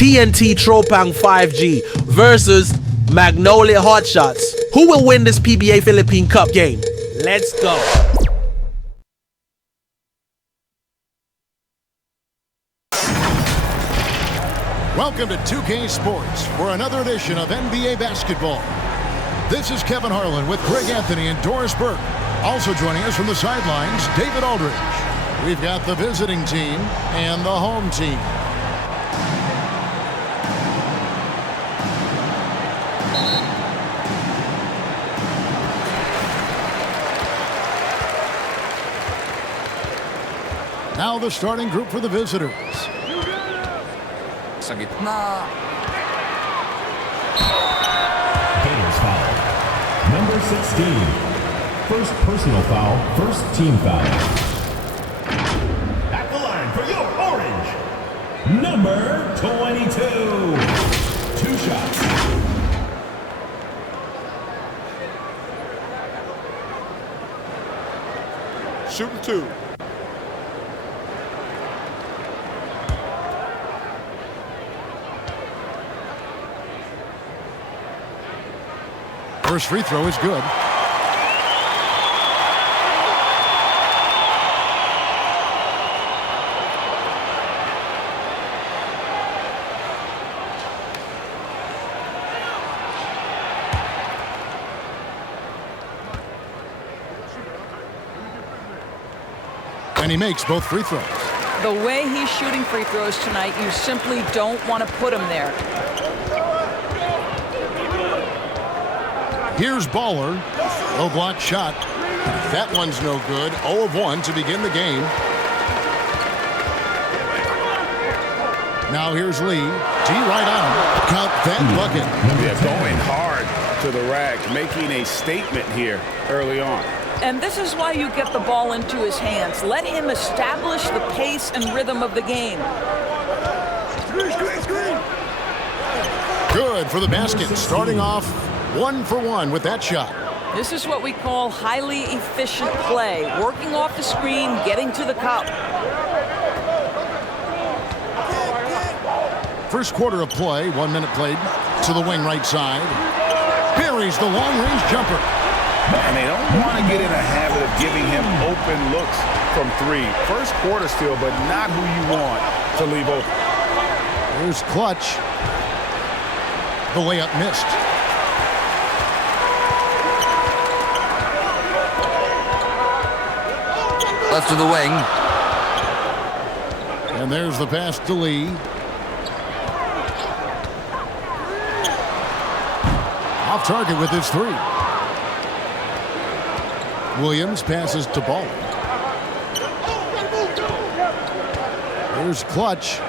TNT TROPANG 5G versus Magnolia HOTSHOTS. Who will win this PBA Philippine Cup game? Let's go. Welcome to 2K Sports for another edition of NBA basketball. This is Kevin Harlan with Greg Anthony and Doris Burke. Also joining us from the sidelines, David Aldridge. We've got the visiting team and the home team. Now the starting group for the visitors. Sa gitna. Gators foul. Number 16. First personal foul, first team foul. At the line for your orange. Number 22. 2 shots. Shooting 2. First free throw is good. And he makes both free throws. The way he's shooting free throws tonight, you simply don't want to put him there. Here's Baller. Low block shot. That one's no good. 0 of 1 to begin the game. Now here's Lee. G right on him. Count that bucket. Yeah, going hard to the rack, making a statement here early on. And this is why you get the ball into his hands. Let him establish the pace and rhythm of the game. Good for the basket. Starting off 1 for 1 with that shot. This is what we call highly efficient play. Working off the screen, getting to the cup. First quarter of play, 1 minute played. To the wing right side. Buries the long-range jumper. And they don't want to get in a habit of giving him open looks from 3. First quarter still, but not who you want to leave open. Here's Clutch. The layup missed. Left to the wing. And there's the pass to Lee. Off target with his 3. Williams passes to Ball. Here's Clutch.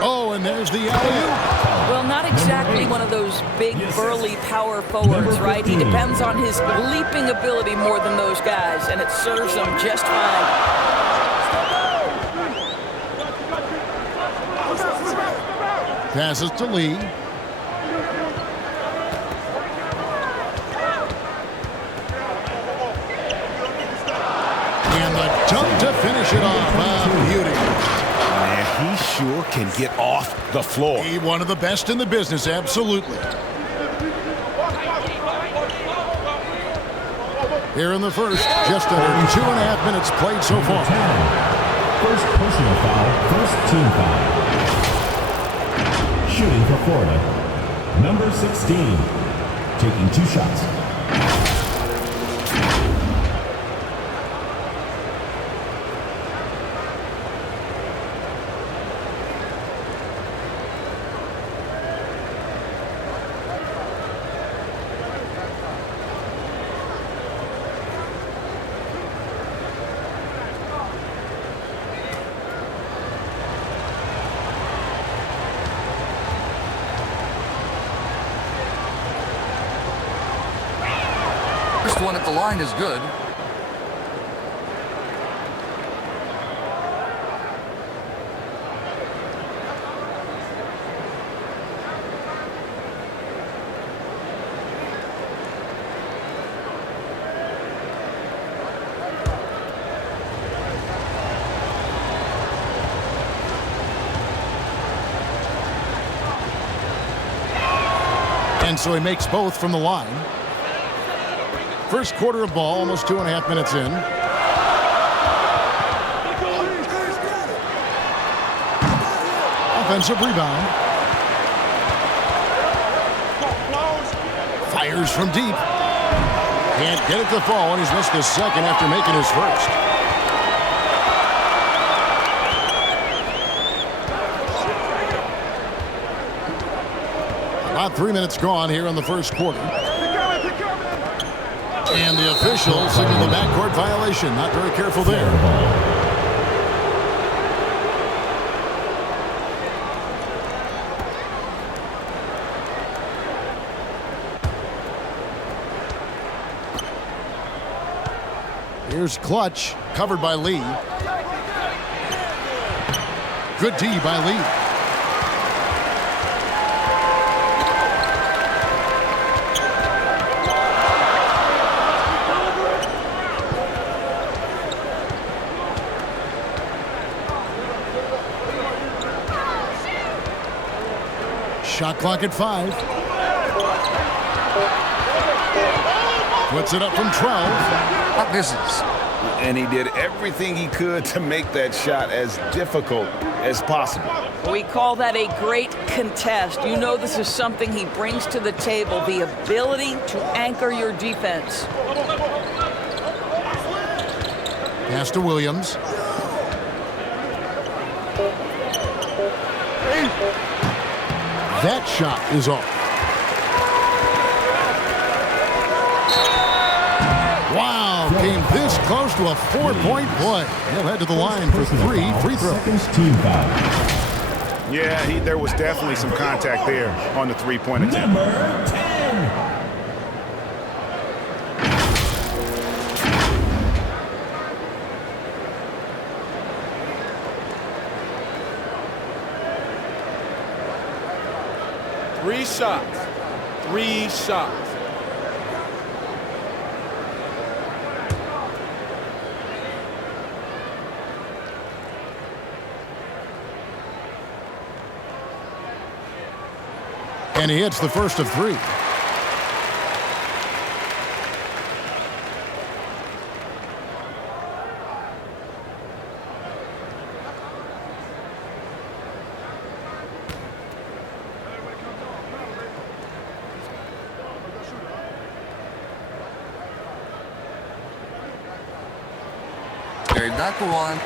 Oh, and there's the alley-oop. Well, not exactly one of those big, burly power forwards, right? He depends on his leaping ability more than those guys, and it serves him just fine. Passes to Lee. And the dunk to finish it off. Beauty. Man, he sure can get off the floor. He one of the best in the business, absolutely. Here in the first, just under 2.5 minutes played so far. First personal foul, first team foul. Shooting for Florida, number 16, taking 2 shots. First one at the line is good. And so he makes both from the line. First quarter of ball, almost 2.5 minutes in. Offensive rebound. Fires from deep. Can't get it to fall, and he's missed the second after making his first. About 3 minutes gone here in the first quarter. And the official signaled the backcourt violation. Not very careful there. Here's Clutch, covered by Lee. Good D by Lee. Shot clock at 5. Puts it up from 12. What misses? And he did everything he could to make that shot as difficult as possible. We call that a great contest. You know this is something he brings to the table, the ability to anchor your defense. Pass to Williams. That shot is off. Wow, came this close to a 4-point play. He'll head to the line for 3 free throws. Team foul. Yeah, there was definitely some contact there on the three-point attempt. Number 10. Three shots. 3 shots. And he hits the first of 3. Carried that for one.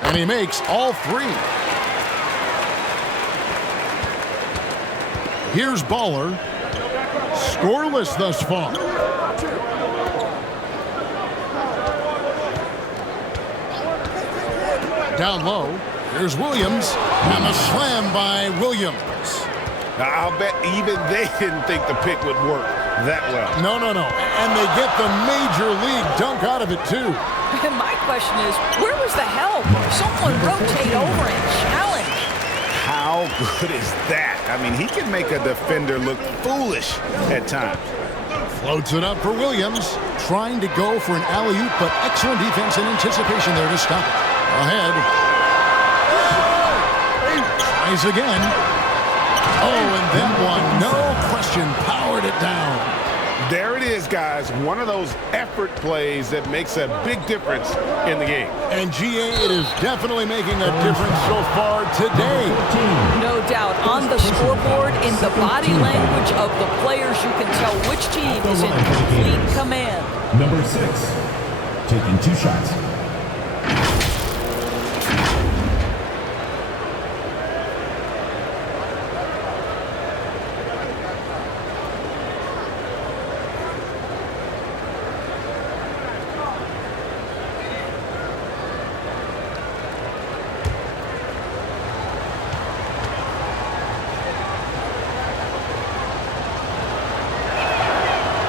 And he makes all 3. Here's Baller. Scoreless thus far. Down low. Here's Williams. And a slam by Williams. I'll bet even they didn't think the pick would work that well. No. And they get the major league dunk out of it, too. My question is, where was the help? Someone rotate over and challenge. How good is that? I mean, he can make a defender look foolish at times. Floats it up for Williams. Trying to go for an alley-oop, but excellent defense and anticipation there to stop it. Ahead. Tries again. Oh, and that one, no question, powered it down. There it is, guys. One of those effort plays that makes a big difference in the game. And GA, it is definitely making a difference so far today. No doubt. On the scoreboard, in the body language of the players, you can tell which team is in complete command. Number 6. Taking 2 shots.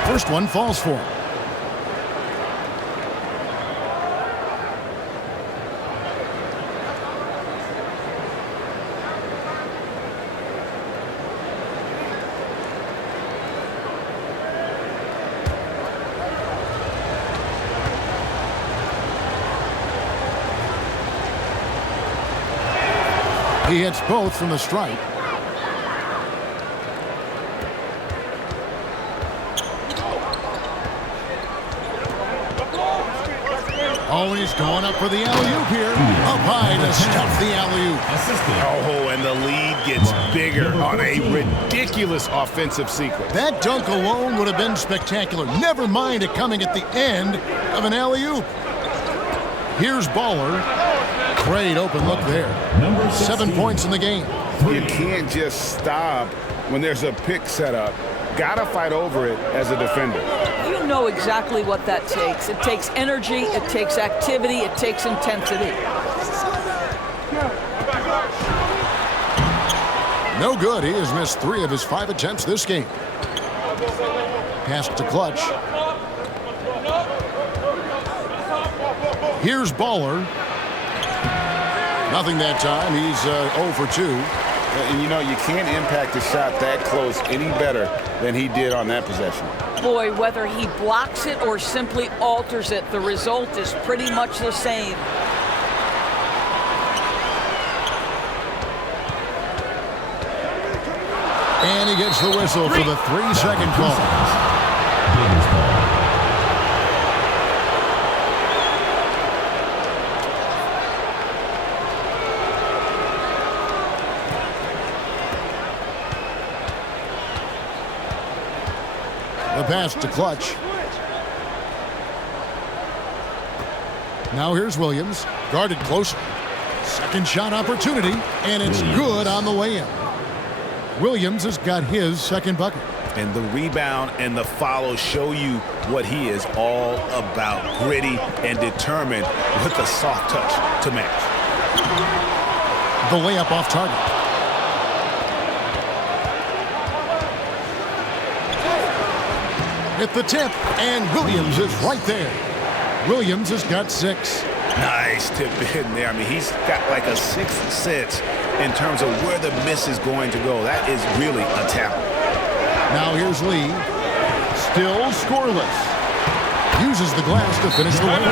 First one falls for him. He hits both from the stripe. Oh, he's going up for the alley-oop here. Up high to stuff the alley-oop. Oh, and the lead gets bigger on a ridiculous offensive sequence. That dunk alone would have been spectacular. Never mind it coming at the end of an alley-oop. Here's Baller. Great open look there. 7 points in the game. You can't just stop when there's a pick set up. Gotta fight over it as a defender. You know exactly what that takes. It takes energy, it takes activity, it takes intensity. No good. He has missed 3 of his 5 attempts this game. Pass to Clutch. Here's Baller. Nothing that time. He's 0 for 2. And you know, you can't impact a shot that close any better than he did on that possession. Boy, whether he blocks it or simply alters it, the result is pretty much the same. And he gets the whistle for the 3-second call. The pass to Clutch. Now here's Williams. Guarded closer. Second shot opportunity, and it's good on the way in. Williams has got his second bucket. And the rebound and the follow show you what he is all about. Gritty and determined with a soft touch to match. The layup off target. At the tip, and Williams is right there. Williams has got 6. Nice tip in there. I mean, he's got like a 6th sense in terms of where the miss is going to go. That is really a talent. Now here's Lee. Still scoreless. Uses the glass to finish the layup.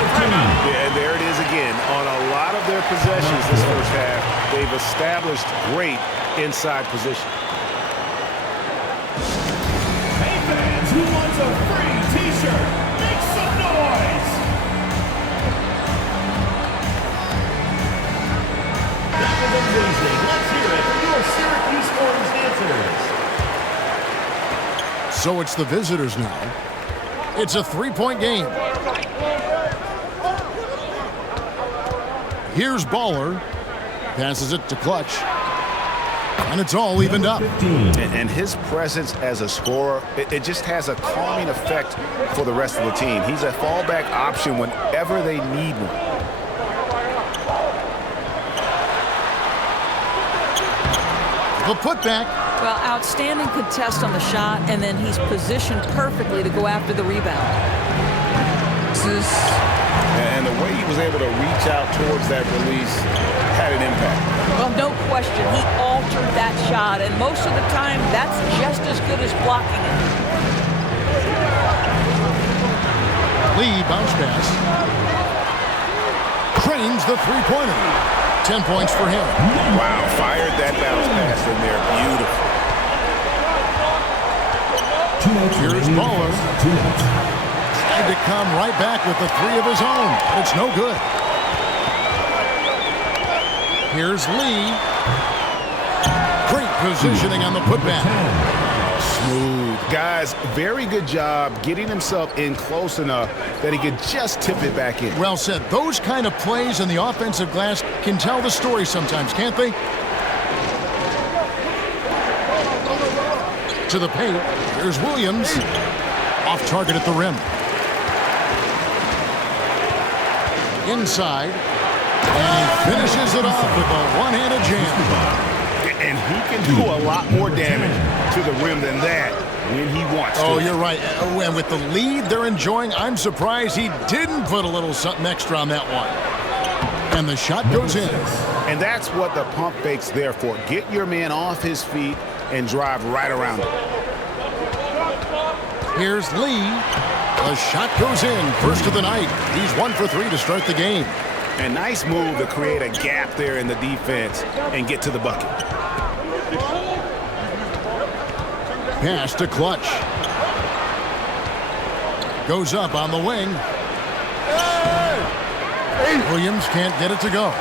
Yeah, and there it is again. On a lot of their possessions this first half, they've established great inside position. Who wants a free t-shirt? Make some noise! That was amazing. Let's hear it for your Syracuse Orange dancers. So it's the visitors now. It's a 3-point game. Here's Baller. Passes it to Clutch. And it's all evened up. And his presence as a scorer, it just has a calming effect for the rest of the team. He's a fallback option whenever they need one. The putback. Well, outstanding contest on the shot, and then he's positioned perfectly to go after the rebound. And the way he was able to reach out towards that release had an impact. Well, no question, he altered that shot, and most of the time, that's just as good as blocking it. Lee bounce pass. Trains the 3-pointer. 10 points for him. Wow, fired that bounce pass in there. Beautiful. Here's Baller. Tried to come right back with the 3 of his own, but it's no good. Here's Lee. Great positioning on the putback. Smooth. Guys, very good job getting himself in close enough that he could just tip it back in. Well said. Those kind of plays in the offensive glass can tell the story sometimes, can't they? To the paint. Here's Williams. Off target at the rim. Inside. And he finishes it off with a one-handed jam. And he can do a lot more damage to the rim than that when he wants to. Oh, you're right. And with the lead they're enjoying, I'm surprised he didn't put a little something extra on that one. And the shot goes in. And that's what the pump fake's there for. Get your man off his feet and drive right around him. Here's Lee. The shot goes in. First of the night. He's 1 for 3 to start the game. And nice move to create a gap there in the defense and get to the bucket. Pass to Clutch. Goes up on the wing. Williams can't get it to go.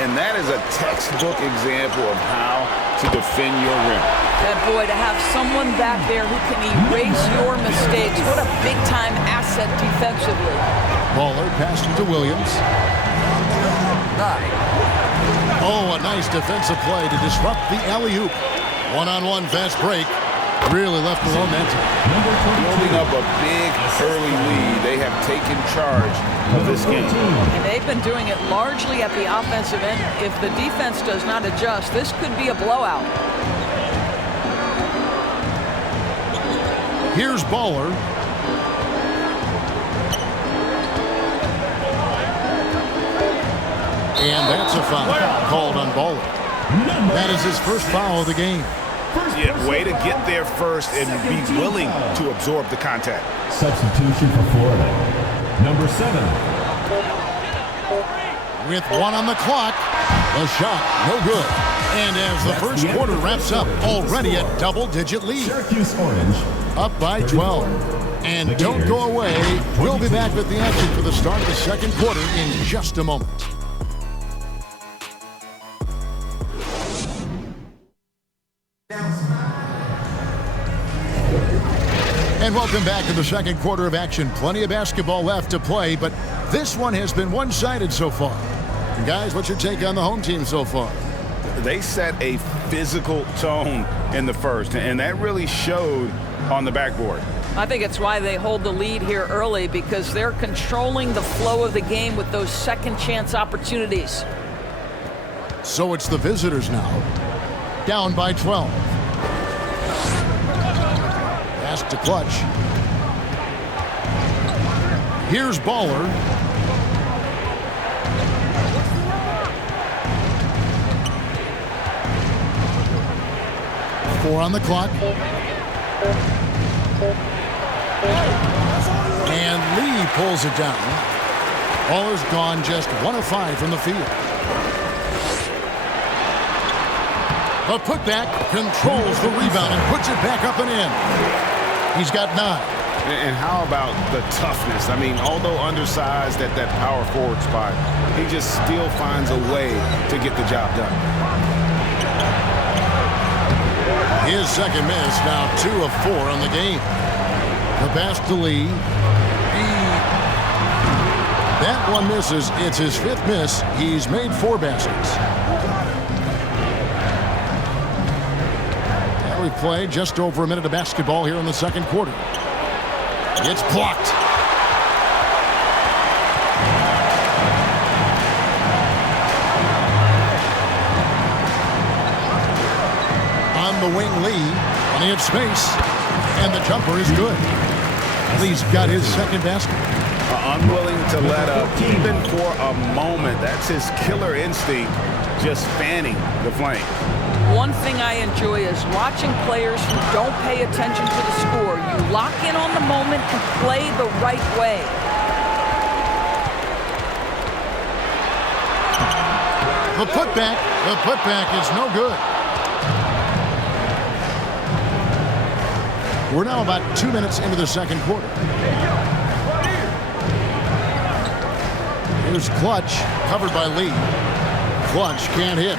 And that is a textbook example of how to defend your rim. And boy, to have someone back there who can erase your mistakes, what a big-time asset defensively. Baller passed to Williams. Oh, a nice defensive play to disrupt the alley-oop. One-on-one fast break. Really left the momentum. Building up a big early lead. They have taken charge of this game. And they've been doing it largely at the offensive end. If the defense does not adjust, this could be a blowout. Here's Baller. And that's a foul called on Baller. That is his first foul of the game. Yeah, way to get there first and be willing to absorb the contact. Substitution for Florida. Number 7. With 1 on the clock, the shot no good. And as the first quarter wraps up, already a double-digit lead. Syracuse Orange. Up by 12. And don't go away. We'll be back with the action for the start of the second quarter in just a moment. And welcome back to the second quarter of action. Plenty of basketball left to play, but this one has been one-sided so far. And guys, what's your take on the home team so far? They set a physical tone in the first, and that really showed on the backboard. I think it's why they hold the lead here early, because they're controlling the flow of the game with those second chance opportunities. So it's the visitors now. Down by 12. Pass to Clutch. Here's Baller. Four on the clock. And Lee pulls it down. Baller's gone just 1 of 5 from the field. A putback controls the rebound and puts it back up and in. He's got 9. And how about the toughness? I mean, although undersized at that power forward spot, he just still finds a way to get the job done. His second miss, now 2 of 4 on the game. The pass to Lee. That one misses. It's his 5th miss. He's made 4 baskets. We play just over a minute of basketball here in the second quarter. It's blocked. On the wing, Lee. Plenty of space. And the jumper is good. Lee's got his second basket. Unwilling to let up even for a moment. That's his killer instinct, just fanning the flame. One thing I enjoy is watching players who don't pay attention to the score. You lock in on the moment and play the right way. The putback is no good. We're now about 2 minutes into the second quarter. Here's Clutch, covered by Lee. Clutch can't hit.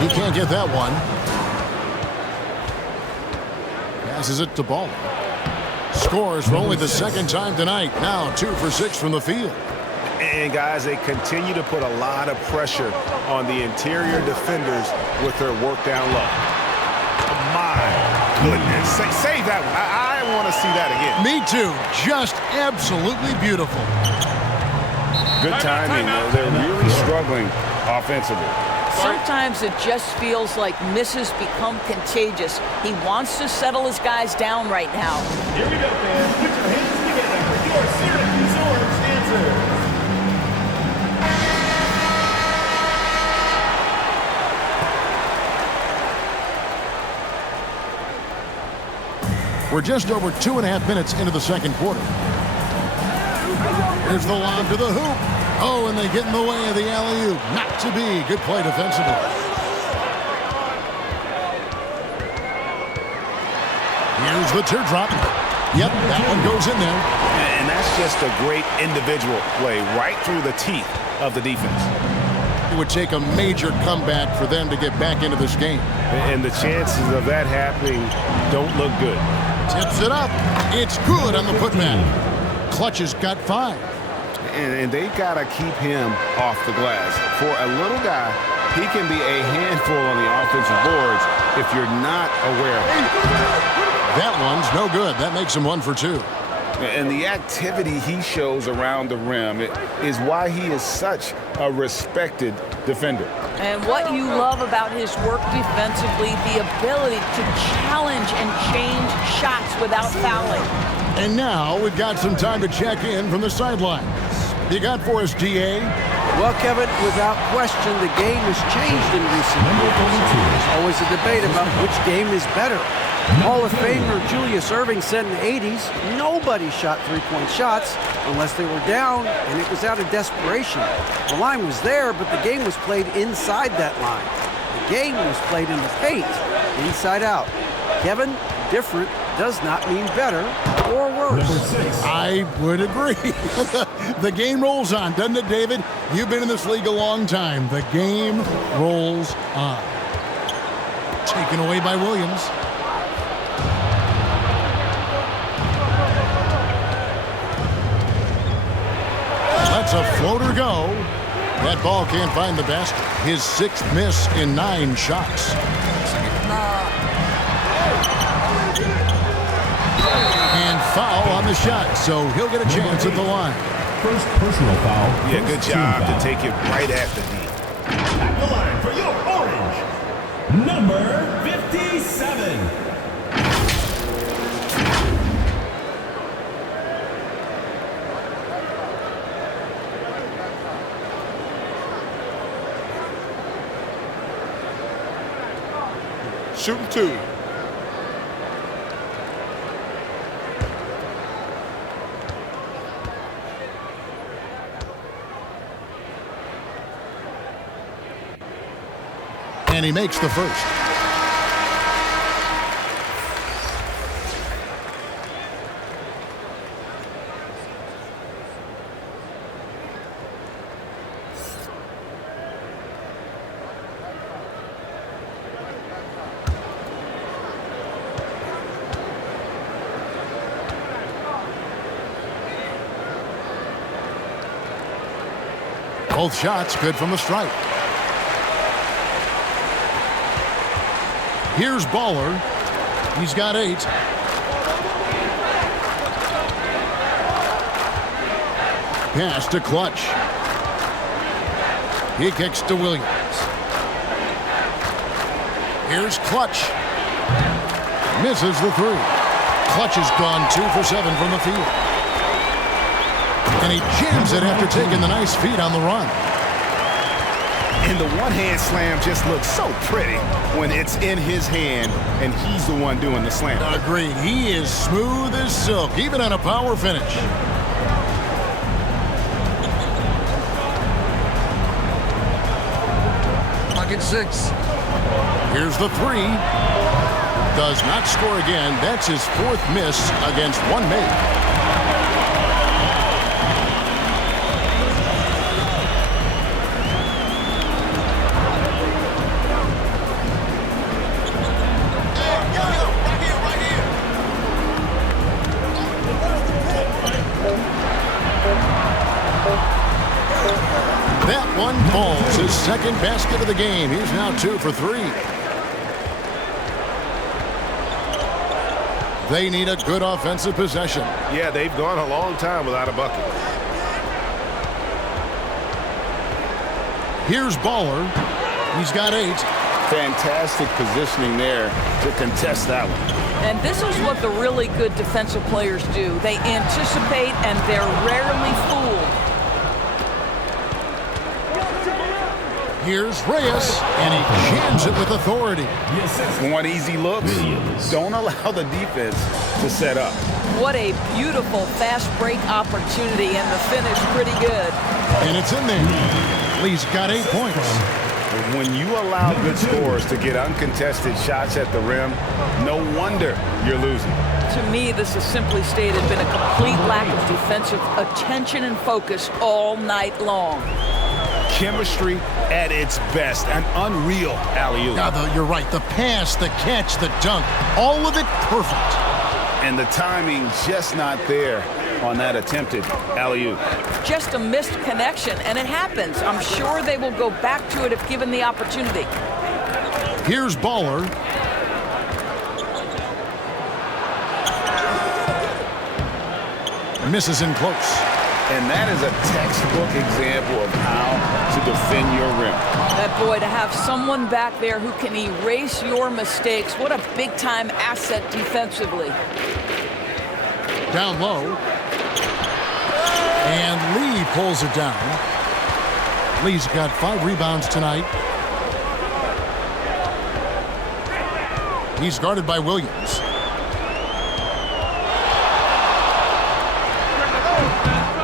He can't get that one. Passes it to Baller. Scores for only the second time tonight. Now 2 for 6 from the field. And guys, they continue to put a lot of pressure on the interior defenders with their work down low. My goodness. Save that one. I want to see that again. Me too. Just absolutely beautiful. Good timing. They're really struggling offensively. Sometimes it just feels like misses become contagious. He wants to settle his guys down right now. Here we go, fans. Put your hands together for your Syracuse Orange dancers. We're just over 2.5 minutes into the second quarter. Here's the lob to the hoop. Oh, and they get in the way of the alley-oop. Not to be. Good play defensively. Here's the teardrop. Yep, that one goes in there. And that's just a great individual play right through the teeth of the defense. It would take a major comeback for them to get back into this game. And the chances of that happening don't look good. Tips it up. It's good on the putback. Clutch has got 5. And they got to keep him off the glass. For a little guy, he can be a handful on the offensive boards if you're not aware of it. That one's no good. That makes him 1 for 2. And the activity he shows around the rim is why he is such a respected defender. And what you love about his work defensively, the ability to challenge and change shots without fouling. And now we've got some time to check in from the sidelines. You got for us, DA? Well, Kevin, without question, the game has changed in recent years. There's always a debate about which game is better. Hall of Famer Julius Erving said in the 80s, nobody shot three-point shots unless they were down, and it was out of desperation. The line was there, but the game was played inside that line. The game was played in the paint, inside out. Kevin, different does not mean better or worse. I would agree. The game rolls on, doesn't it, David? You've been in this league a long time. The game rolls on. Taken away by Williams. That's a floater go. That ball can't find the basket. His 6th miss in 9 shots. And foul on the shot, so he'll get a chance at the line. First personal foul. Yeah, good job to take it right at the knee. At the line for your orange, number 57. Shooting 2. And he makes the first. Both shots good from the stripe. Here's Baller. He's got 8. Pass to Clutch. He kicks to Williams. Here's Clutch. Misses the 3. Clutch has gone 2 for 7 from the field. And he jams it after taking the nice feed on the run. And the one-hand slam just looks so pretty when it's in his hand and he's the one doing the slam. Agreed. He is smooth as silk, even on a power finish. Pocket 6. Here's the 3. Does not score again. That's his 4th miss against one mate. That one falls, his 2nd basket of the game. He's now 2 for 3. They need a good offensive possession. Yeah, they've gone a long time without a bucket. Here's Baller. He's got 8. Fantastic positioning there to contest that one. And this is what the really good defensive players do. They anticipate and they're rarely fooled. Here's Reyes, and he jams it with authority. Want easy looks? Don't allow the defense to set up. What a beautiful fast break opportunity, and the finish pretty good. And it's in there. Lee's got 8 points. When you allow good scores to get uncontested shots at the rim, no wonder you're losing. To me, this has simply stated been a complete lack of defensive attention and focus all night long. Chemistry at its best, an unreal alley-oop. Yeah, you're right. The pass, the catch, the dunk, all of it perfect. And the timing just not there on that attempted alley-oop. Just a missed connection, and it happens. I'm sure they will go back to it if given the opportunity. Here's Baller. Misses in close. And that is a textbook example of how to defend your rim. That boy, to have someone back there who can erase your mistakes, what a big-time asset defensively. Down low. And Lee pulls it down. Lee's got 5 rebounds tonight. He's guarded by Williams.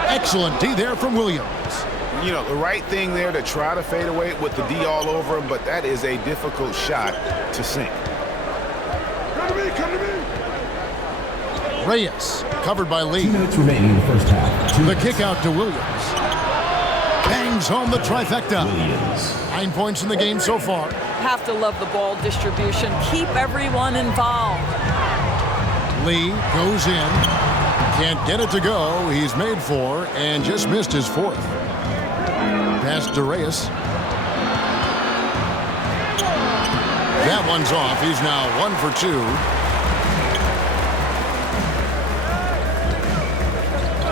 Excellent D there from Williams. You know, the right thing there to try to fade away with the D all over him, but that is a difficult shot to sink. Come to me. Reyes, covered by Lee. 2 minutes remaining in the first half. The kick out to Williams. Bangs home the trifecta. Williams. 9 points in the game so far. Have to love the ball distribution. Keep everyone involved. Lee goes in. Can't get it to go. He's made 4 and just missed his 4th. Pass to Reyes. That one's off. He's now 1 for 2.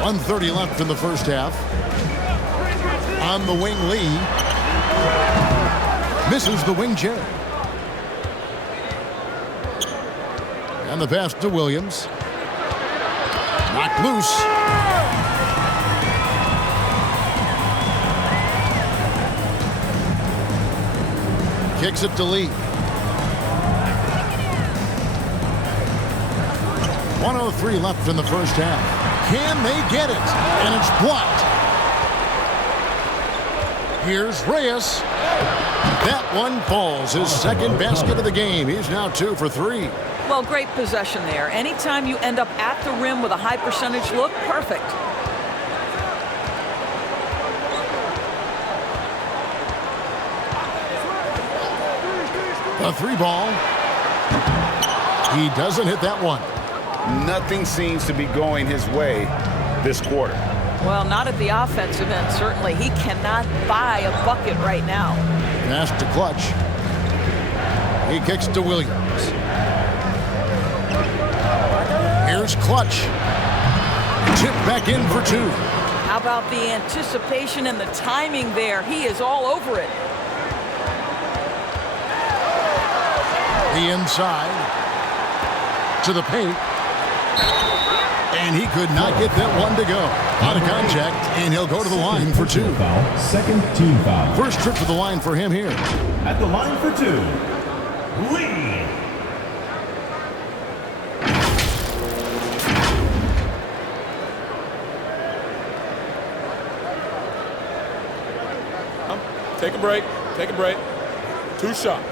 1:30 left in the first half. On the wing, Lee. Misses the wing, Jared. And the pass to Williams. Knocked loose. Kicks it to Lee. 1:03 left in the first half. Can they get it? And it's blocked. Here's Reyes. That one falls. His second basket of the game. He's now 2 for 3. Well, great possession there. Anytime you end up at the rim with a high percentage look, perfect. A 3 ball. He doesn't hit that one. Nothing seems to be going his way this quarter. Well, not at the offensive end, certainly. He cannot buy a bucket right now. Pass to Clutch. He kicks to Williams. Here's Clutch. Tip back in for 2. How about the anticipation and the timing there? He is all over it. The inside. To the paint. And he could not get that one to go. Out of contact, and he'll go to the line for 2. Foul. Second team foul. First trip to the line for him here. At the line for 2, Lee. Take a break. Take a break. 2 shots.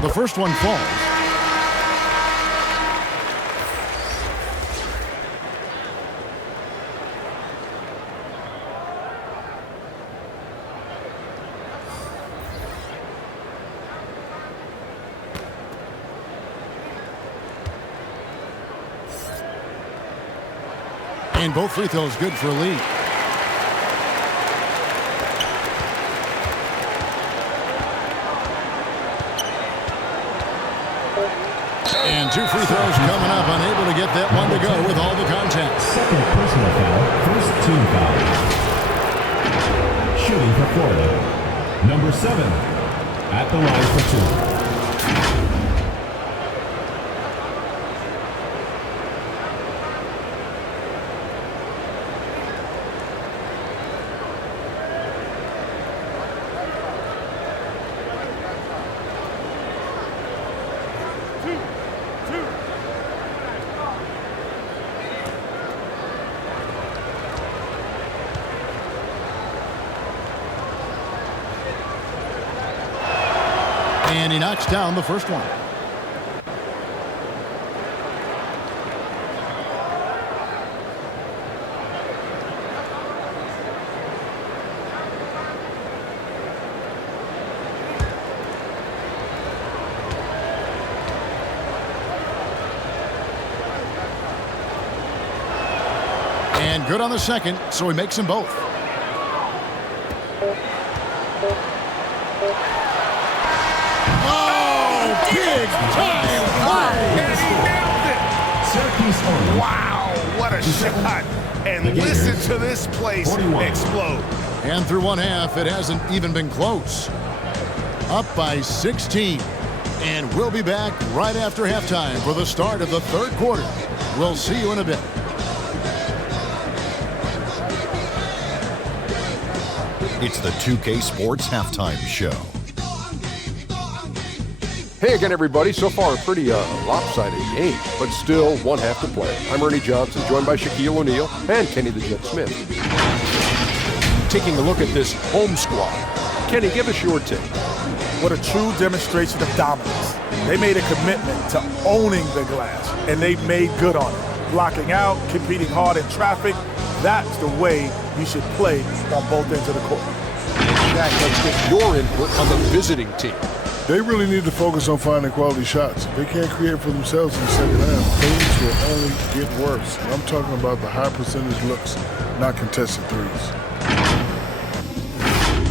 The first one falls. And both free throws good for Lee. And 2 free throws coming up, unable to get that one to go with all the contact. Second personal foul, first team foul. Shooting for Florida, number 7, at the line for 2. And he knocks down the first one. And good on the second, so he makes them both. Oh, big time play! And he nailed it! Wow, what a shot. And listen to this place explode. And through one half, it hasn't even been close. Up by 16. And we'll be back right after halftime for the start of the third quarter. We'll see you in a bit. It's the 2K Sports Halftime Show. Hey again, everybody. So far, a pretty lopsided game, but still one half to play. I'm Ernie Johnson, joined by Shaquille O'Neal and Kenny the Jet Smith. Taking a look at this home squad. Kenny, give us your take. What a true demonstration of dominance. They made a commitment to owning the glass, and they made good on it. Blocking out, competing hard in traffic. That's the way you should play on both ends of the court. Shaq, let's get your input on the visiting team. They really need to focus on finding quality shots. If they can't create for themselves in the second half, things will only get worse. And I'm talking about the high percentage looks, not contested threes.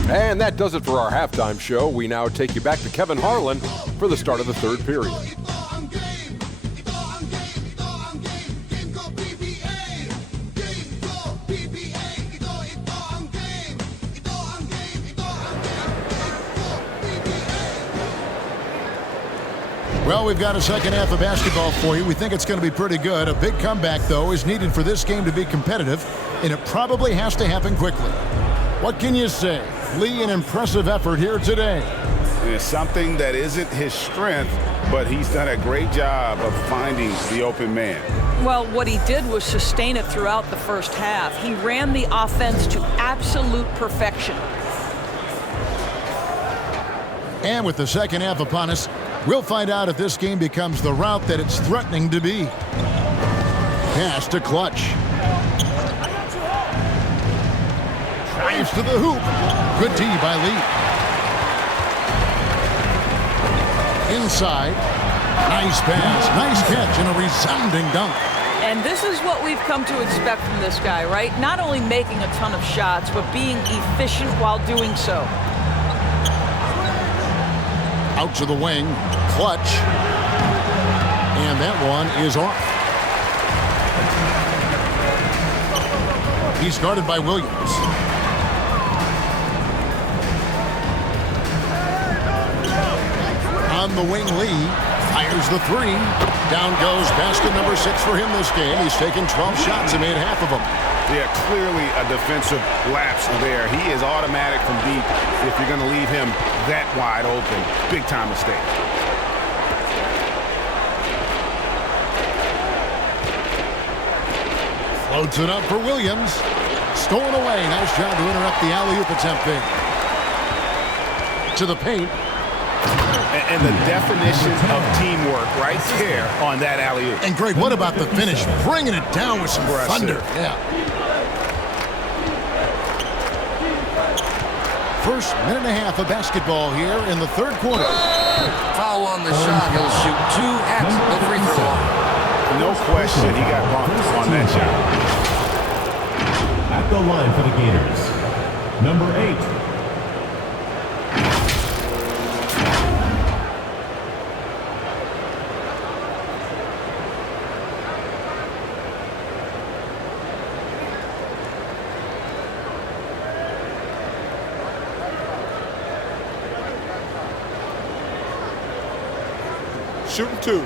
And that does it for our halftime show. We now take you back to Kevin Harlan for the start of the third period. Well, we've got a second half of basketball for you. We think it's going to be pretty good. A big comeback, though, is needed for this game to be competitive, and it probably has to happen quickly. What can you say? Lee, an impressive effort here today. It's something that isn't his strength, but he's done a great job of finding the open man. Well, what he did was sustain it throughout the first half. He ran the offense to absolute perfection. And with the second half upon us, we'll find out if this game becomes the route that it's threatening to be. Pass to Clutch. Drives to the hoop. Good D by Lee. Inside. Nice pass. Nice catch and a resounding dunk. And this is what we've come to expect from this guy, right? Not only making a ton of shots, but being efficient while doing so. Out to the wing. Clutch. And that one is off. He's guarded by Williams. On the wing, Lee fires the three. Down goes basket number 6 for him this game. He's taken 12 shots and made half of them. Yeah, clearly a defensive lapse there. He is automatic from deep if you're going to leave him that wide open. Big time mistake. Floats it up for Williams. Stolen away. Nice job to interrupt the alley-oop attempt there. To the paint. And the definition of teamwork right there on that alley-oop. And Greg, what about the finish? Bringing it down with some thunder. Yeah. First minute and a half of basketball here in the third quarter. Foul on the shot. He'll shoot 2 at the free throw line. No question, he got bumped on that shot. At the line for the Gators, number 8. Shooting 2.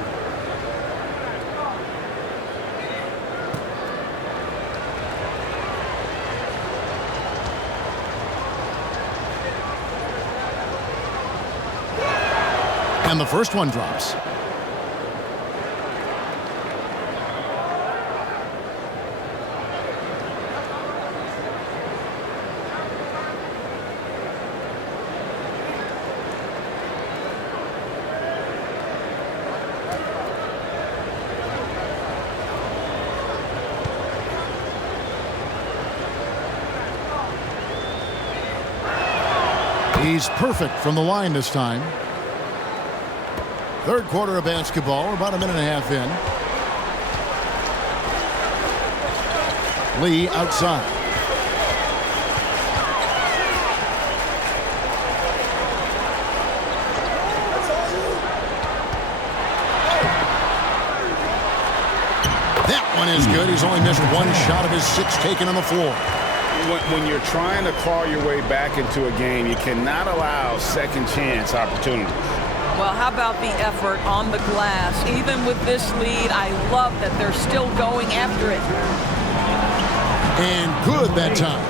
And the first one drops. He's perfect from the line this time. Third quarter of basketball. We're about a minute and a half in. Lee outside. That one is good. He's only missed one shot of his 6 taken on the floor. When you're trying to claw your way back into a game, you cannot allow second chance opportunities. Well, how about the effort on the glass? Even with this lead, I love that they're still going after it. And good that time.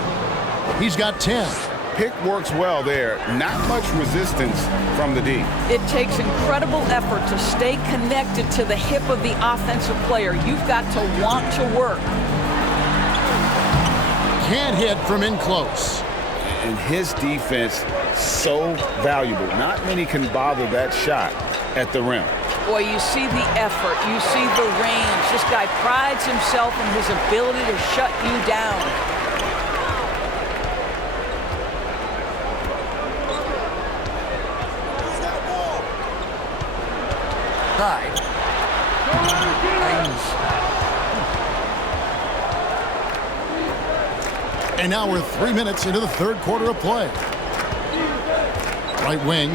He's got 10. Pick works well there. Not much resistance from the D. It takes incredible effort to stay connected to the hip of the offensive player. You've got to want to work. Can't hit from in close. And his defense, so valuable. Not many can bother that shot at the rim. Boy, you see the effort. You see the range. This guy prides himself in his ability to shut you down. And now we're 3 minutes into the third quarter of play. Right wing.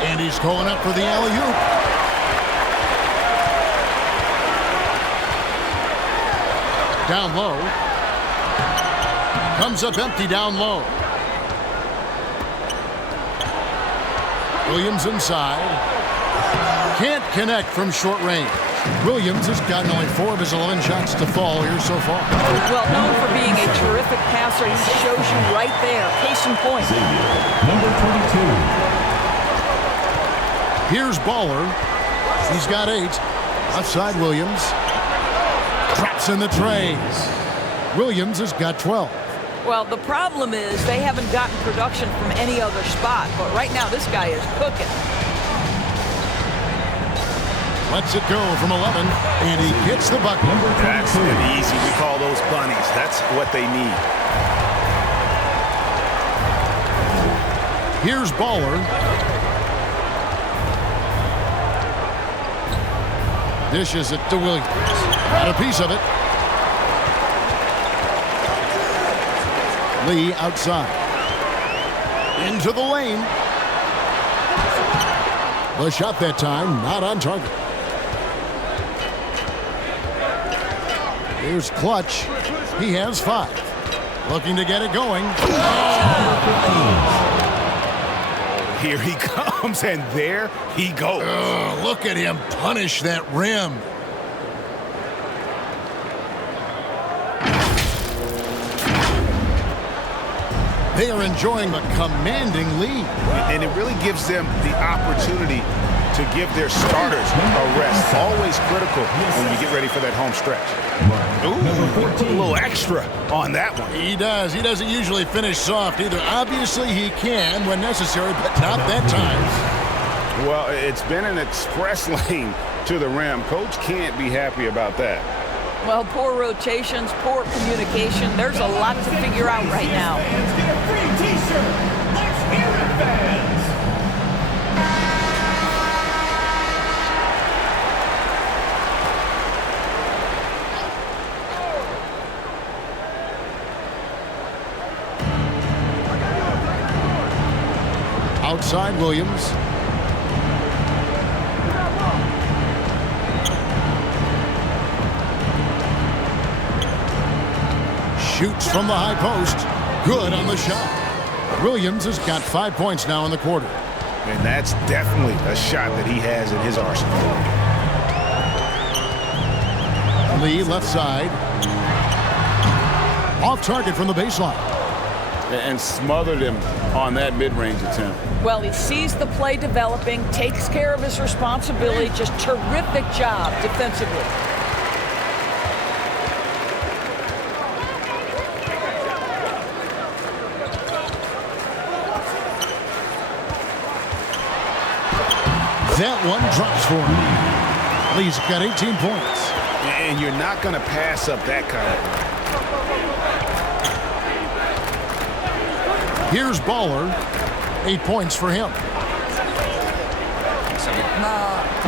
And he's going up for the alley-oop. Down low. Comes up empty down low. Williams inside. Can't connect from short range. Williams has gotten only 4 of his 11 shots to fall here so far. Well, known for being a terrific passer, he shows you right there. Case in point. Number 22. Here's Baller. He's got 8. Outside Williams. Traps in the trays. Williams has got 12. Well, the problem is they haven't gotten production from any other spot, but right now this guy is cooking. Lets it go from 11, and he gets the bucket. That's an easy. We call those bunnies. That's what they need. Here's Baller. Dishes it to Williams. Got a piece of it. Lee outside. Into the lane. The shot that time, not on target. Here's Clutch. He has 5. Looking to get it going. Here he comes, and there he goes. Look at him punish that rim. They are enjoying a commanding lead. And it really gives them the opportunity to give their starters a rest. Always critical when you get ready for that home stretch. Ooh, a little extra on that one. He does. He doesn't usually finish soft either. Obviously, he can when necessary, but not that time. Well, it's been an express lane to the rim. Coach can't be happy about that. Well, poor rotations, poor communication. There's a lot to figure out right now. Fans get a free t-shirt. Let's hear it, fans. Outside Williams. Shoots from the high post. Good on the shot. Williams has got 5 points now in the quarter. And that's definitely a shot that he has in his arsenal. Lee left side. Off target from the baseline. And smothered him on that mid-range attempt. Well, he sees the play developing, takes care of his responsibility. Just terrific job defensively. That one drops for him. Lee's got 18 points. And you're not going to pass up that kind of. Here's Baller. 8 points for him.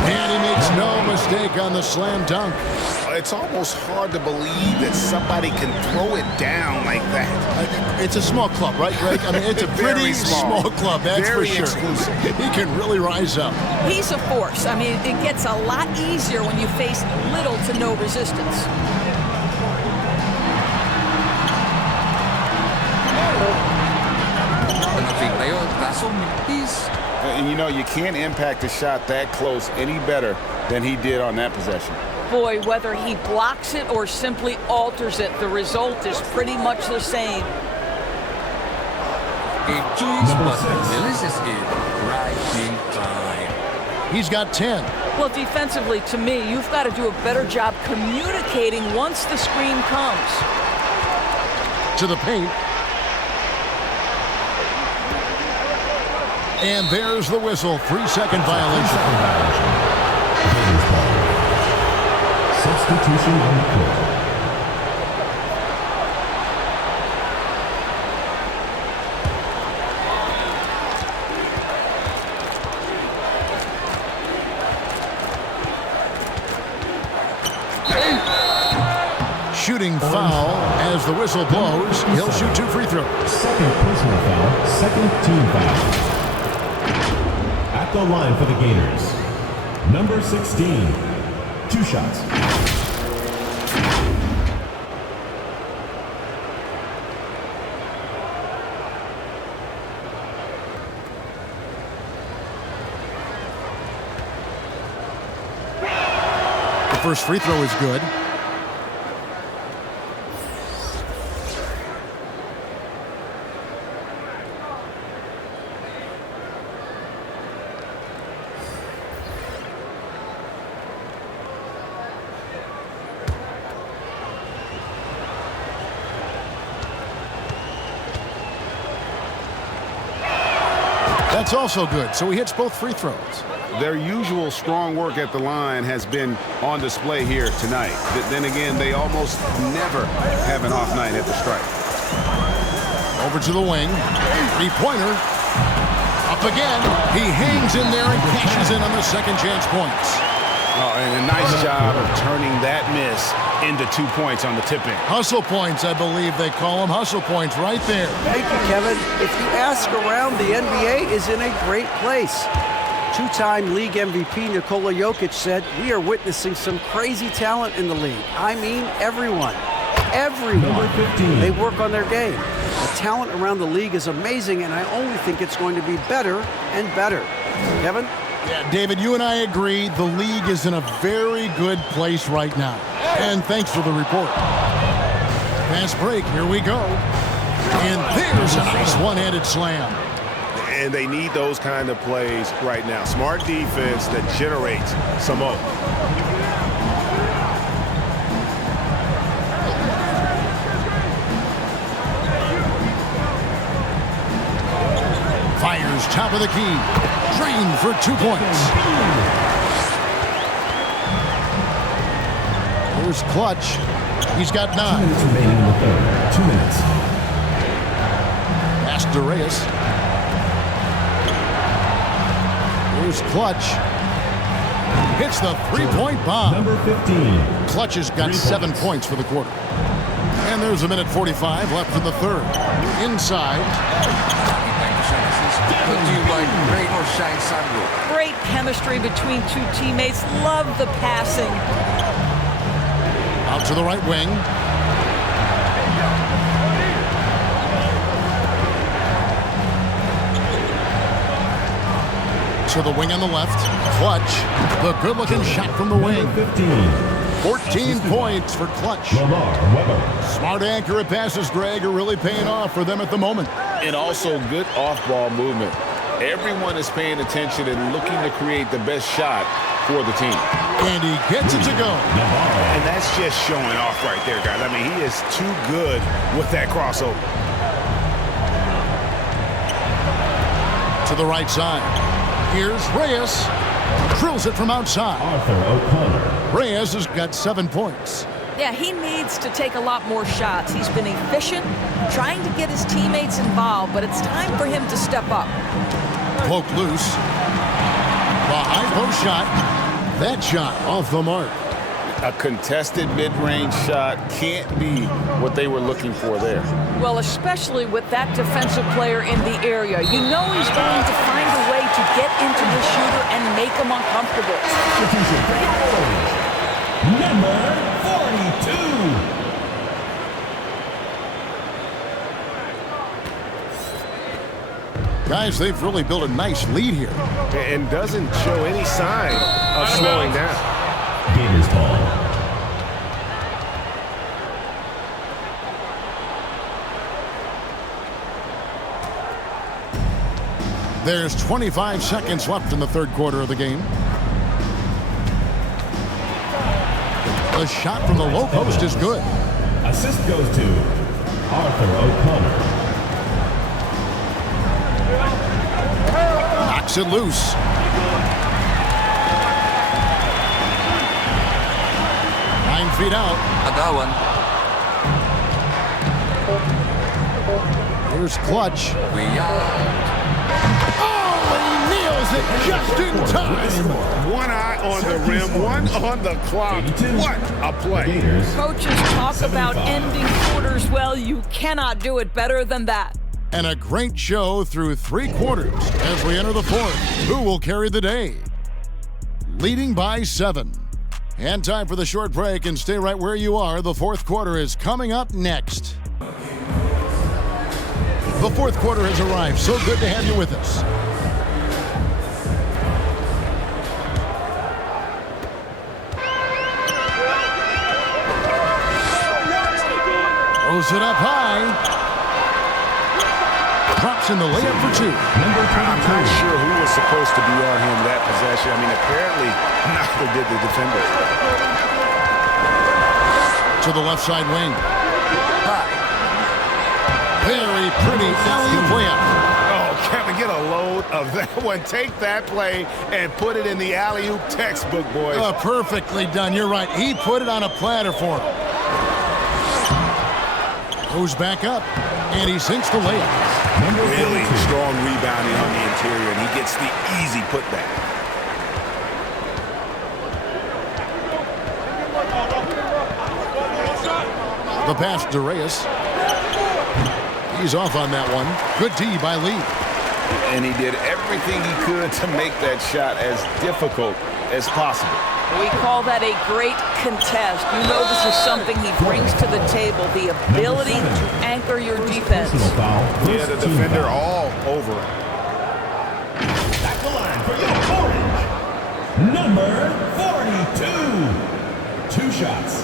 And he makes no mistake on the slam dunk. It's almost hard to believe that somebody can throw it down like that. It's a small club, right, Greg? I mean, it's a pretty small club, that's Very for sure. exclusive. He can really rise up. He's a force. I mean, it gets a lot easier when you face little to no resistance. And you know, you can't impact a shot that close any better than he did on that possession. Boy, whether he blocks it or simply alters it, the result is pretty much the same. He's got 10. Well, defensively, to me, you've got to do a better job communicating once the screen comes. To the paint. And there's the whistle. 3-second violation. Substitution on the court. Shooting foul as the whistle blows. He'll shoot 2 free throws. Second personal foul, second team foul. At the line for the Gators, number 16, 2 shots. The first free throw is good. That's also good, so he hits both free throws. Their usual strong work at the line has been on display here tonight. Then again, they almost never have an off night at the stripe. Over to the wing. 3-pointer. Up again. He hangs in there and cashes in on the second chance points. Oh, and a nice job of turning that miss into 2 points on the tip-in. Hustle points, I believe they call them. Hustle points right there. Thank you, Kevin. If you ask around, the NBA is in a great place. 2-time league MVP Nikola Jokic said, "We are witnessing some crazy talent in the league." I mean, everyone. Everyone. They work on their game. The talent around the league is amazing, and I only think it's going to be better and better. Kevin? Yeah, David, you and I agree the league is in a very good place right now. And thanks for the report. Fast break, here we go. And there's a nice one-handed slam. And they need those kind of plays right now. Smart defense that generates some more. Fires top of the key. Drained for 2 points. Here's Clutch. He's got 9. 2 minutes remaining in the third. 2 minutes. Pass to Reyes. Here's Clutch. Hits the 3-point bomb. Number 15. Clutch has got 7 points for the quarter. And there's a minute 45 left in the third. Inside. Great chemistry between 2 teammates. Love the passing. Out to the right wing. To the wing on the left. Clutch. The good-looking shot from the wing. 14 points for Clutch. Smart, accurate passes, Greg, are really paying off for them at the moment. And also good off-ball movement. Everyone is paying attention and looking to create the best shot for the team. And he gets it to go. And that's just showing off right there, guys. I mean, he is too good with that crossover. To the right side. Here's Reyes. Drills it from outside. Arthur O'Connor. Reyes has got 7 points. Yeah, he needs to take a lot more shots. He's been efficient, trying to get his teammates involved, but it's time for him to step up. Poke loose. The high post shot. That shot off the mark. A contested mid-range shot can't be what they were looking for there. Well, especially with that defensive player in the area. You know he's going to find a way to get into the shooter and make him uncomfortable. Number 42. Guys, they've really built a nice lead here. And doesn't show any sign of slowing down. Gators ball. There's 25 seconds left in the third quarter of the game. The shot from the low post is good. Assist goes to Arthur O'Connor. Knocks it loose. Feet out. I got one. Here's Clutch. We are. Oh, he nails it just in time. One eye on the rim, one on the clock. What a play. Coaches talk about ending quarters well. You cannot do it better than that. And a great show through 3 quarters as we enter the fourth. Who will carry the day? Leading by 7. And time for the short break, and stay right where you are. The fourth quarter is coming up next. The fourth quarter has arrived. So good to have you with us. Throws it up high. Drops in the layup for 2. I'm not sure who was supposed to be on him that possession. I mean, apparently neither did the defender. To the left side wing. Very pretty alley-oop layup. Oh, Kevin, get a load of that one. Take that play and put it in the alley-oop textbook, boys. Perfectly done. You're right. He put it on a platter for him. Goes back up, and he sinks the layup. Really strong rebounding on the interior, and he gets the easy putback. The pass to Reyes. He's off on that one. Good D by Lee. And he did everything he could to make that shot as difficult as possible. We call that a great contest. You know this is something he brings to the table, the ability to anchor your defense. Yeah, the defender all over him. Back the line for your orange. Number 42. 2 shots.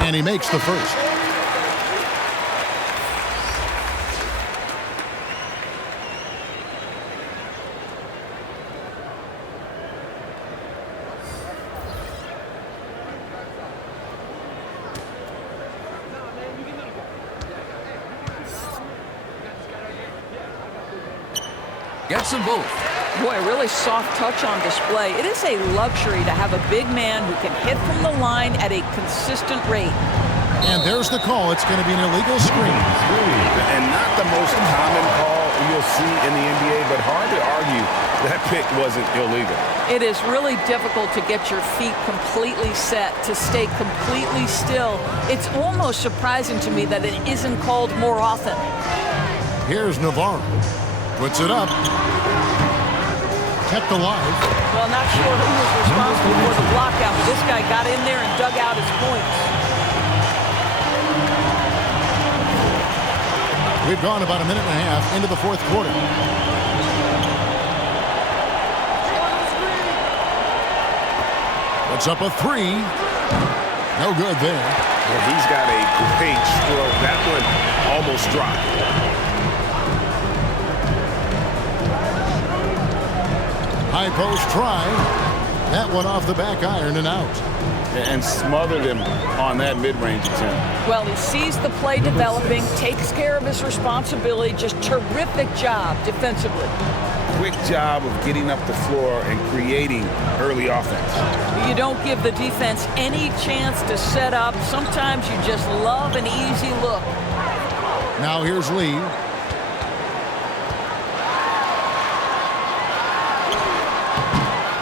And he makes the first. Gets them both. Boy, a really soft touch on display. It is a luxury to have a big man who can hit from the line at a consistent rate. And there's the call. It's going to be an illegal screen. And not the most common call you'll see in the NBA, but hard to argue that pick wasn't illegal. It is really difficult to get your feet completely set, to stay completely still. It's almost surprising to me that it isn't called more often. Here's Navarro. Puts it up. Kept alive. Well, not sure who was responsible for the blockout, but this guy got in there and dug out his points. We've gone about a minute and a half into the fourth quarter. Puts up a 3. No good there. Well, he's got a great stroke. That one almost dropped. High post try. That one off the back iron and out. And smothered him on that mid-range attempt. Well, he sees the play developing, takes care of his responsibility. Just terrific job defensively. Quick job of getting up the floor and creating early offense. You don't give the defense any chance to set up. Sometimes you just love an easy look. Now here's Lee.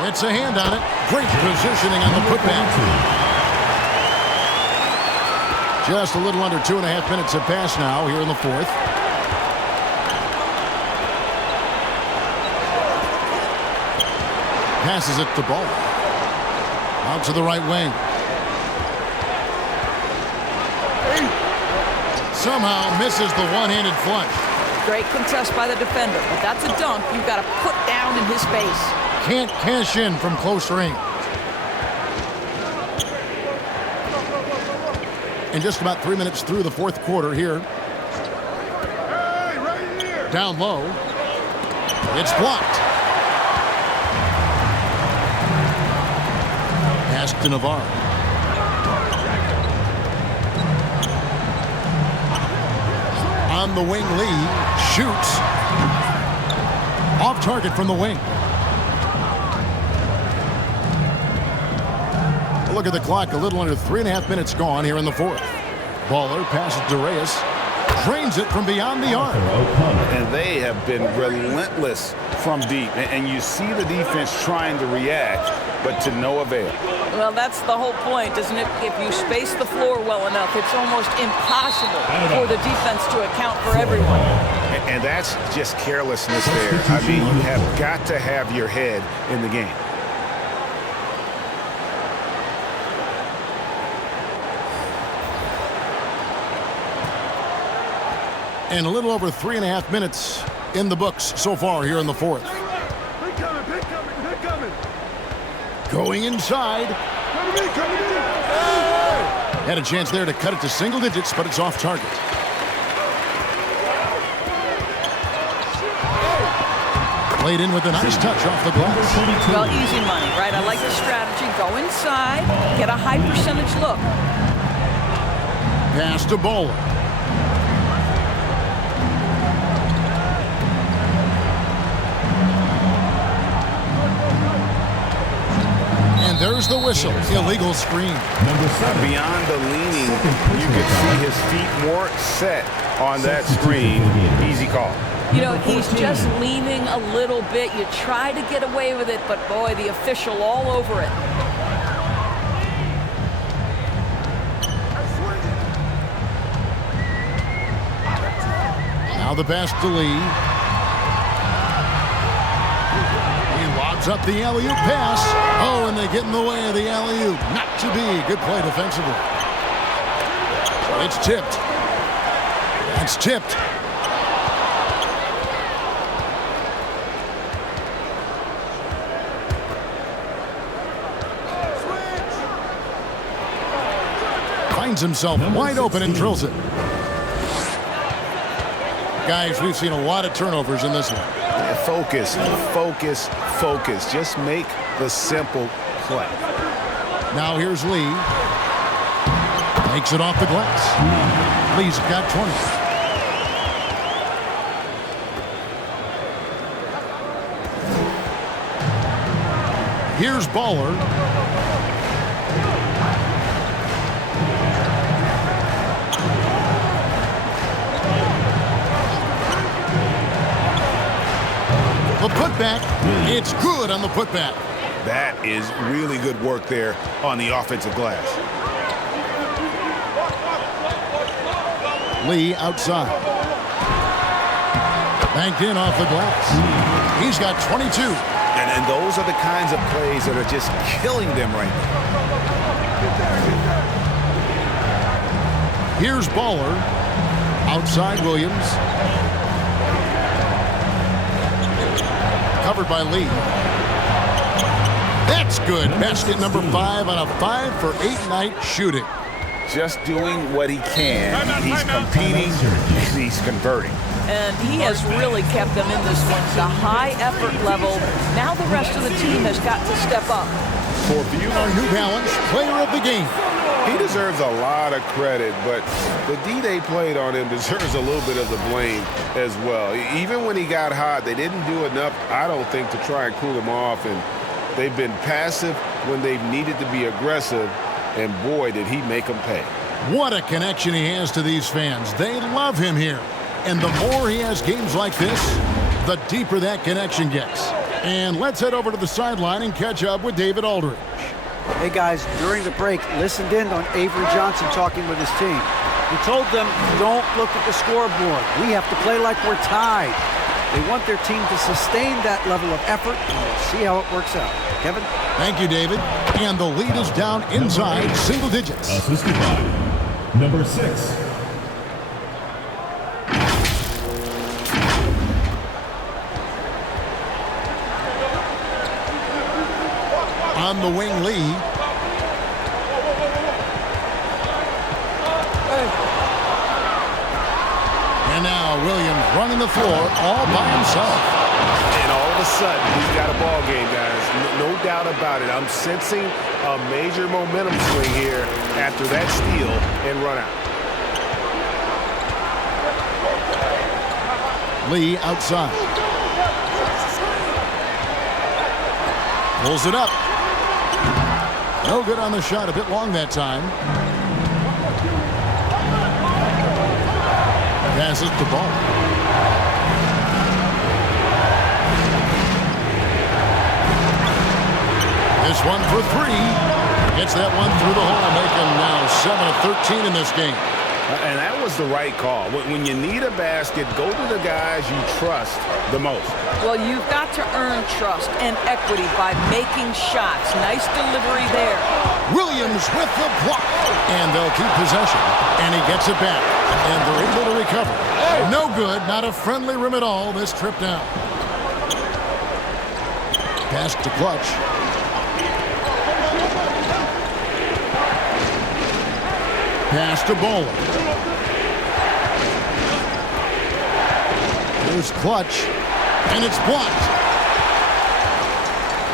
It's a hand on it. Great positioning on the putback. Just a little under 2.5 minutes have passed now here in the fourth. Passes it to Ball. Out to the right wing. Somehow misses the one-handed flush. Great contest by the defender. But that's a dunk you've got to put down in his face. Can't cash in from close range. And just about 3 minutes through the fourth quarter here. Down low. It's blocked. Pass to Navarro. On the wing, Lee shoots. Off target from the wing. Look at the clock, a little under 3.5 minutes gone here in the fourth. Baller passes to Reyes. Drains it from beyond the arc. And they have been relentless from deep. And you see the defense trying to react, but to no avail. Well, that's the whole point, isn't it? If you space the floor well enough, it's almost impossible for the defense to account for everyone. And that's just carelessness there. I mean, you have got to have your head in the game. And a little over 3.5 minutes in the books so far here in the fourth. Going inside. Had a chance there to cut it to single digits, but it's off target. Played in with a nice touch off the glass. Well, easy money, right? I like the strategy. Go inside, get a high percentage look. Pass to Bowler. There's the whistle. Illegal screen. Beyond the leaning, you could see his feet more set on that screen. Easy call. You know, he's just leaning a little bit. You try to get away with it, but boy, the official all over it. Now the pass to Lee. Up the alley-oop pass. Oh, and they get in the way of the alley-oop. Not to be. Good play defensively. It's tipped. That's tipped. Finds himself wide open and drills it. Guys, we've seen a lot of turnovers in this one. Focus, focus, focus. Just make the simple play. Now here's Lee. Makes it off the glass. Lee's got 20. Here's Baller. The putback, it's good on the putback. That is really good work there on the offensive glass. Lee outside. Banked in off the glass. He's got 22. And those are the kinds of plays that are just killing them right now. Here's Baller. Outside Williams. Covered by Lee. That's good. Basket number 5 on a 5-for-8 night shooting. just doing what he can. He's competing, and he's converting. And he has really kept them in this one. The high effort level. Now the rest of the team has got to step up. For our New Balance Player of the Game. He deserves a lot of credit, but the D they played on him deserves a little bit of the blame as well. Even when he got hot, they didn't do enough, I don't think, to try and cool him off. And they've been passive when they've needed to be aggressive. And boy, did he make them pay. What a connection he has to these fans. They love him here. And the more he has games like this, the deeper that connection gets. And let's head over to the sideline and catch up with David Aldridge. Hey guys, during the break, listened in on Avery Johnson talking with his team. He told them, don't look at the scoreboard. We have to play like we're tied. They want their team to sustain that level of effort, and we'll see how it works out. Kevin? Thank you, David. And the lead is down inside single digits. Assisted by number 6. On the wing, Lee. And now Williams running the floor all by himself. And all of a sudden, he's got a ball game, guys. No doubt about it. I'm sensing a major momentum swing here after that steal and run out. Lee outside. Pulls it up. No good on the shot. A bit long that time. Passes the ball. This one for 3. Gets that one through the hole, making now 7 of 13 in this game. And that was the right call. When you need a basket, go to the guys you trust the most. Well, you've got to earn trust and equity by making shots. Nice delivery there. Williams with the block. And they'll keep possession. And he gets it back. And they're able to recover. No good. Not a friendly rim at all this trip down. Pass to Clutch. Pass to Bowler. Here's Clutch. And it's blocked.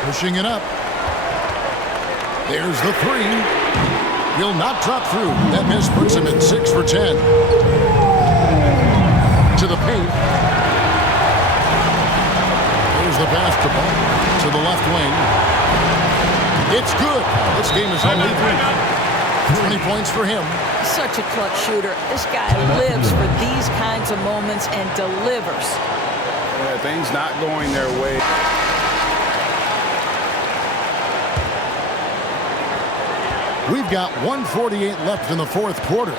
Pushing it up. There's the 3. He'll not drop through. That miss puts him at 6 for 10. To the paint. There's the basketball. To the left wing. It's good. This game is only 20 points for him. Such a clutch shooter. This guy lives for these kinds of moments and delivers. Yeah, things not going their way. We've got 1:48 left in the fourth quarter.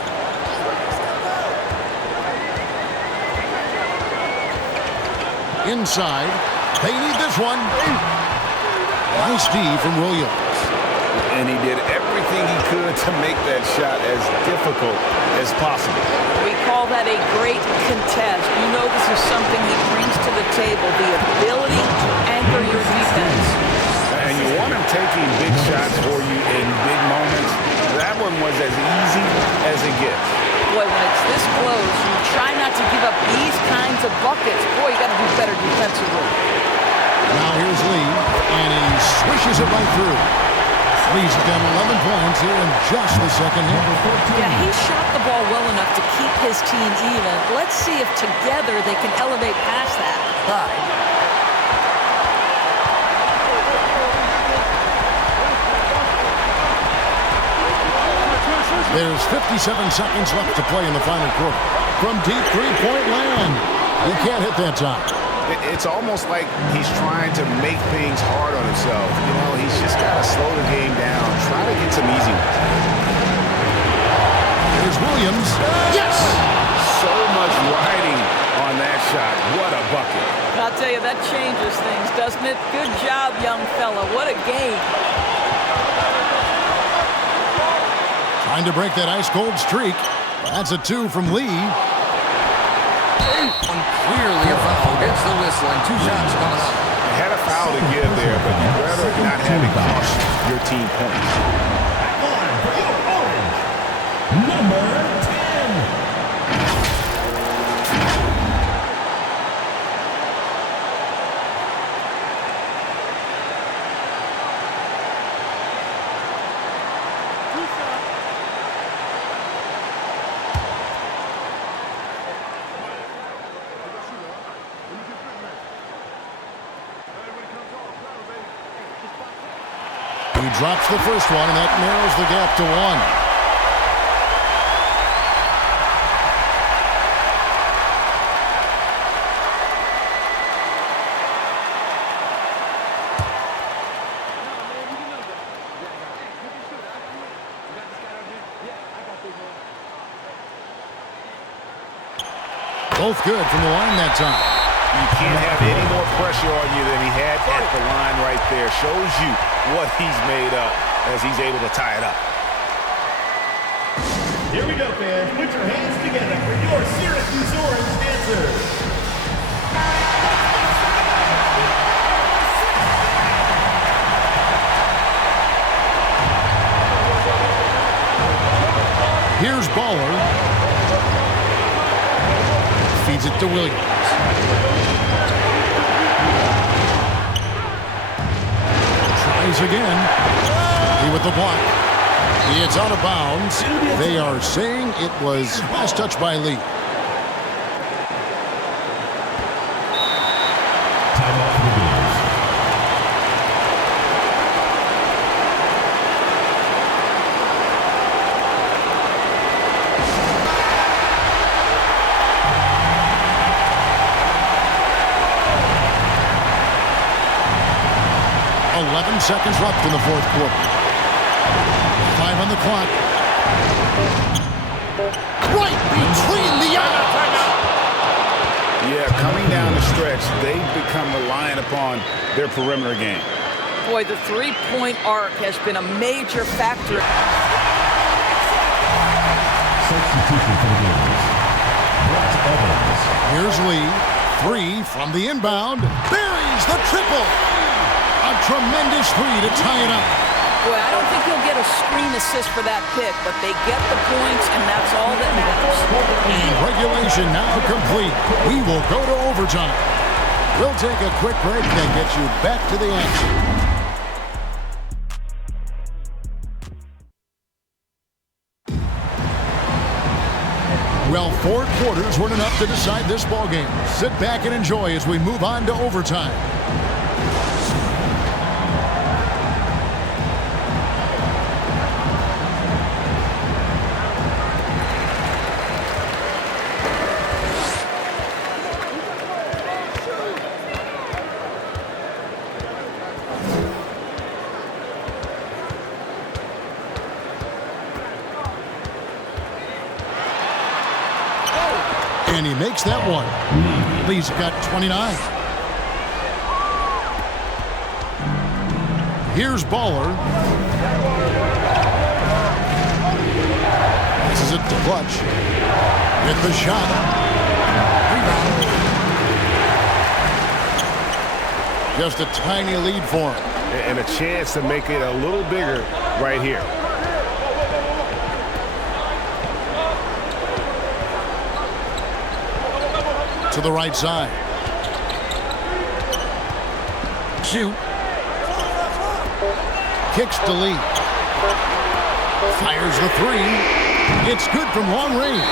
Inside. They need this one. Nice D from Williams. And he did everything he could to make that shot as difficult as possible. We call that a great contest. You know this is something he brings to the table, the ability to anchor your defense. And you want him taking big shots for you in big moments. That one was as easy as it gets. Boy, when it's this close, you try not to give up these kinds of buckets. Boy, you got to do better defensively. Now here's Lee, and he swishes it right through. Lee's got 11 points here in just the second half. Yeah, he shot the ball well enough to keep his team even. Let's see if together they can elevate past that. There's 57 seconds left to play in the final quarter. From deep three-point land. He can't hit that time. It's almost like he's trying to make things hard on himself. You know, he's just got to slow the game down, try to get some easy ones. Here's Williams. Yes! So much riding on that shot. What a bucket. I'll tell you, that changes things, doesn't it? Good job, young fella. What a game. Trying to break that ice-cold streak. That's a 2 from Lee. Clearly a foul. Gets the whistle and 2 shots coming up. You had a foul to give there, but you'd rather not have it cost your team points. Number 10. He drops the first one, and that narrows the gap to 1. Both good from the line that time. You can't have any more pressure on you than he had at the line right there. Shows you what he's made up as he's able to tie it up. Here we go, fans. Put your hands together for your Syracuse Orange dancers. Here's Baller. Feeds it to Williams. Tries again. He with the block. It's out of bounds. They are saying it was last touch by Lee. Timeout for the Gators. Seconds left in the fourth quarter. 5 on the clock. Right between the eyes. Yeah, coming down the stretch, they've become reliant upon their perimeter game. Boy, the three-point arc has been a major factor. Substitution for the Gators. Brett Evans. Here's Lee. 3 from the inbound. Buries the triple. A tremendous 3 to tie it up. Boy, I don't think he'll get a screen assist for that pick, but they get the points, and that's all that matters. And regulation now complete. We will go to overtime. We'll take a quick break, then get you back to the action. Well, 4 quarters weren't enough to decide this ballgame. Sit back and enjoy as we move on to overtime. And he makes that one. Lee's got 29. Here's Baller. This is it to Clutch. With the shot. Rebound. Just a tiny lead for him. And a chance to make it a little bigger right here. To the right side. Shoot. Kicks to Lee. Fires the 3. It's good from long range.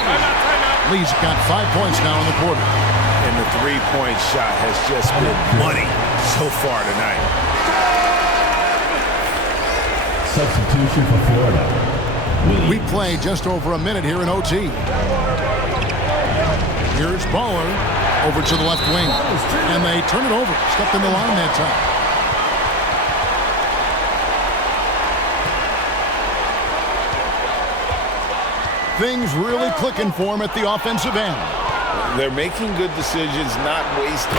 Lee's got 5 points now in the quarter. And the three-point shot has just been money so far tonight. Substitution for Florida. We play just over a minute here in OT. Here's Baller over to the left wing. And they turn it over. Stepped in the line that time. Things really clicking for him at the offensive end. They're making good decisions, not wasting.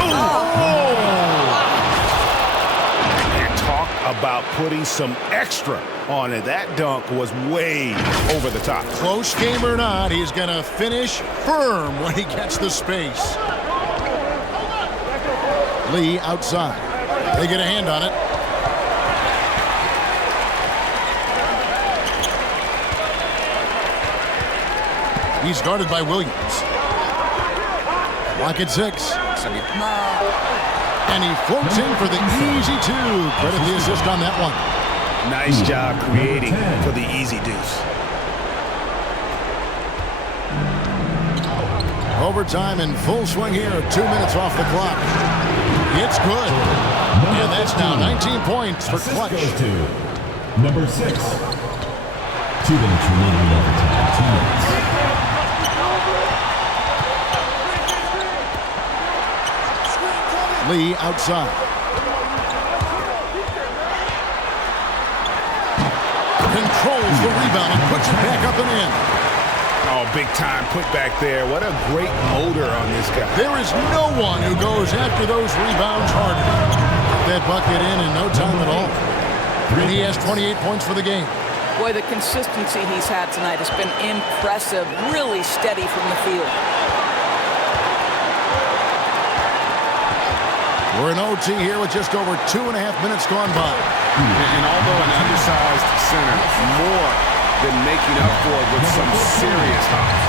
And talk about putting some extra on it. That dunk was way over the top. Close game or not, he's going to finish firm when he gets the space. Lee outside. They get a hand on it. He's guarded by Williams. Lock at 6. And he floats in for the easy 2. Credit the assist on that one. Nice job creating for the easy deuce. Overtime in full swing here. 2 minutes off the clock. It's good. And that's now 19 points for Clutch. Goes to number 6. 2 minutes remaining in overtime. 2 minutes. Lee outside. Controls the rebound and puts it back up and in. Oh, big time put back there. What a great motor on this guy. There is no one who goes after those rebounds harder. That bucket in no time at all. And he has 28 points for the game. Boy, the consistency he's had tonight has been impressive. Really steady from the field. We're in OT here with just over 2.5 minutes gone by. And although an undersized center, more than making up for it with some serious hops.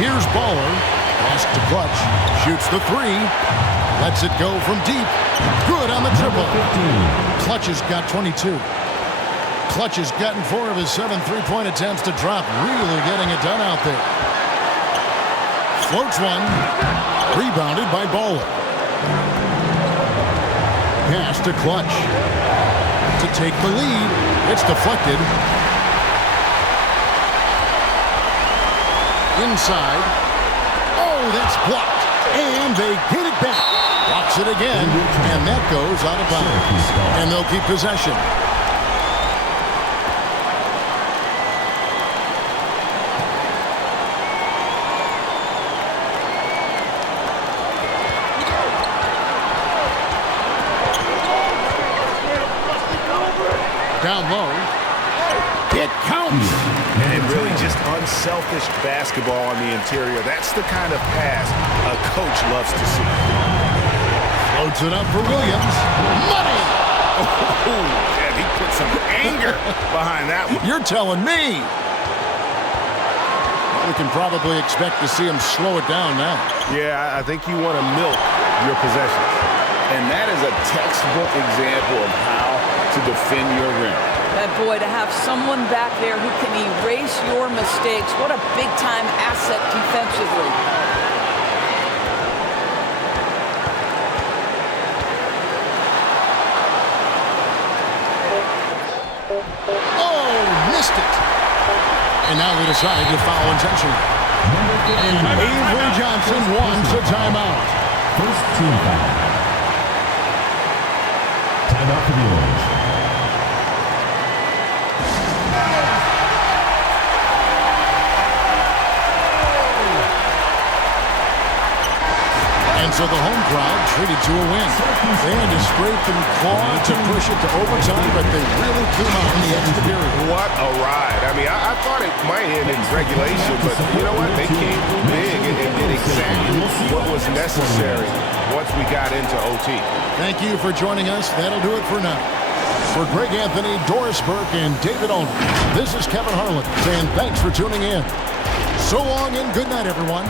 Here's Baller. Pass to Clutch. Shoots the 3. Lets it go from deep. Good on the triple. Clutch has got 22. Clutch has gotten 4 of his 7 3-point attempts to drop. Really getting it done out there. Floats one. Rebounded by Baller. Pass to Clutch. To take the lead. It's deflected. Inside. Oh, that's blocked. And they get it back. Blocks it again. And that goes out of bounds. And they'll keep possession. Down low. It counts. And really just unselfish basketball on the interior. That's the kind of pass a coach loves to see. Floats it up for Williams. Money! Oh, and he put some anger behind that one. You're telling me. We can probably expect to see him slow it down now. Yeah, I think you want to milk your possessions. And that is a textbook example of how to defend your rim. Boy, to have someone back there who can erase your mistakes, what a big-time asset defensively. Oh, missed it. And now they decide to foul intentionally. And Avery Johnson wants a timeout. First team foul. Timeout for the Orange. And so the home crowd treated to a win. They had to scrape and claw to push it to overtime, but they really came out in the extra period. What a ride. I mean, I thought it might end in regulation, but you know what? They came big and did exactly what was necessary once we got into OT. Thank you for joining us. That'll do it for now. For Greg Anthony, Doris Burke, and David Aldridge, this is Kevin Harlan saying thanks for tuning in. So long and good night, everyone.